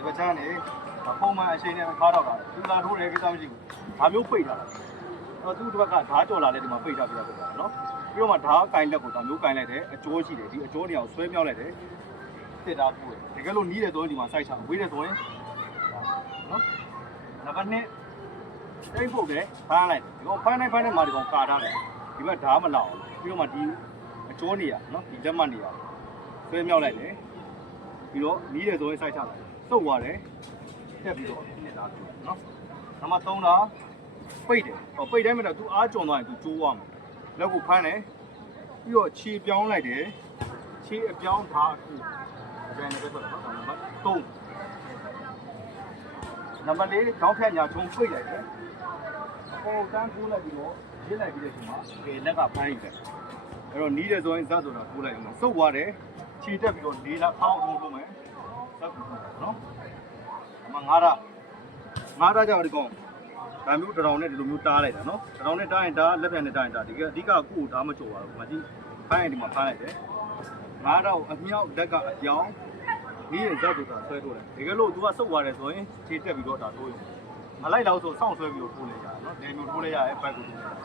ဒီဘက်ချမ်းနေပုံမှန်အချိန်နဲ့ခါတော့တာသူလာထိုးတယ်ကိစ္စမရှိဘူးဒါမျိုးပိတ်ထားတာအဲ့တော့သူ့တစ်ဘက်ကဓာတ်ကြော်လာတဲ့ဒီမှာပိတ်ထားပြတာပေါ့နော်ပြီးတော့မှဓာတ်ကင်လက်ကိုဒါမျိုးကင်လိုက်တယ်အကျိုးရှိတယ်ဒီအကျိုးနေအောင်ဆွဲမြောက်လိုက်တယ်တစ်တာပို့တယ်တကယ်လို့နီးတယ်ဆိုရင်ဒီမှာစိုက်ချဝေးတယ်ဆိုရင်နော်နံပါတ်2တိတ်ဖို့ပဲဖမ်းလိုက်ဒီကောင်ဖမ်းနိုင်ဖမ်းနိုင်မှာဒီကောင်ကာထားတယ်ဒီဘက်ဓာတ်မလောက်အောင်ပြီးတော့မှဒီအကျိုးနေရနော်ဒီလက်မနေရဆွဲမြောက်လိုက်တယ်ပြီးတော့နီးတယ်ဆိုရင်စိုက်ချလိုက် စုပ်သွားတယ်တက်ပြီးတော့နှစ်သားတူနော်နံပါတ်3တာပိတ်တယ်ဟောပိတ်တိုင်းမှာတော့ तू အားကြုံသွားရင် तू ကျိုးသွားမှာလက်ကိုဖမ်းတယ်ပြီးတော့ခြေပြောင်းလိုက်တယ်ခြေအပြောင်းထားအခုအကျန်နေပဲဆိုတော့နော်နံပါတ်3နံပါတ်4ခေါင်းဖြတ်ညာချုံပိတ်လိုက်တယ်ဟိုတန်းကူးလိုက်ပြီးတော့ရေးလိုက်ပြီးတဲ့ချိန်မှာဒီလက်ကဖမ်းလိုက်တယ်အဲ့တော့နီးတယ်ဆိုရင်ဇတ်ဆိုတာကူးလိုက်အောင်စုပ်သွားတယ်ခြေတက်ပြီးတော့လေးလားဖောင်းအောင်လုပ်မယ်ဇတ်ကူ နော်အမငါးရငါးရကြောင့်ဒီကောင်ဒါမျိုးတရောင်နဲ့ဒီလိုမျိုးတားလိုက်တာနော်တရောင်နဲ့တားရင်တားလက်ပြန်နဲ့တားရင်တားဒီကအဓိကကိုကိုဒါမှမကြော်ပါဘူးမကြည့်ဖမ်းရင်ဒီမှာဖမ်းလိုက်တယ်ငါးတော့အမြောက်တက်ကအပြောင်းနီးရင်ဇတ်ဆိုတာဆွဲထိုးတယ်ဒီကလို့ तू ကစုပ်သွားတယ်ဆိုရင်ခြေတက်ပြီးတော့ဒါထိုးရုံမလိုက်တော့ဆိုစောင့်ဆွဲပြီးတော့ထိုးလိုက်ရတာနော်ဒီမျိုးထိုးလိုက်ရရဲ့ဘက်ကိုထိုးလိုက်